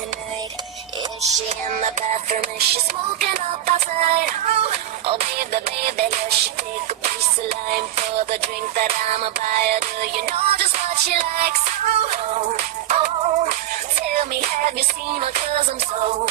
tonight? Is she in the bathroom? Is she smoking up outside? Oh, baby, baby, does she take a piece of lime for the drink that I'ma buy her? Do you know just what she likes? Oh, oh, tell me, have you seen her? 'Cause I'm so